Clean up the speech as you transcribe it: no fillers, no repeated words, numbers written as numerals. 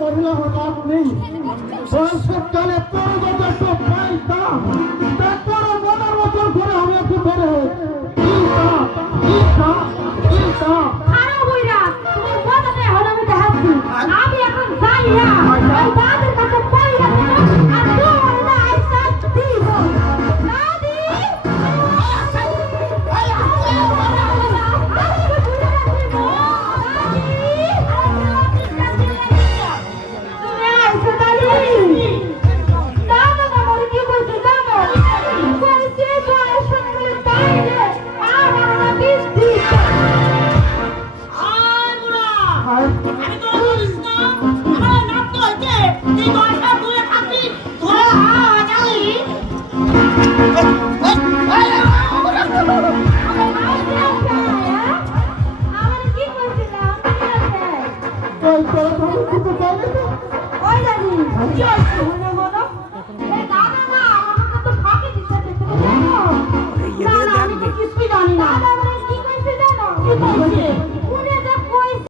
মহিলা লাভ নেই বয়সকালে তোর যথেষ্ট পাইতাম তারপরও মনের মতন করে আমি একটু ধরে আমি এখন যাই না ওই বাদের কাছে পয়সা দেব আর তুই না আইসা দিব দাদি ये देखो কিছুই জানি না কি কইছে জানো কি কইছে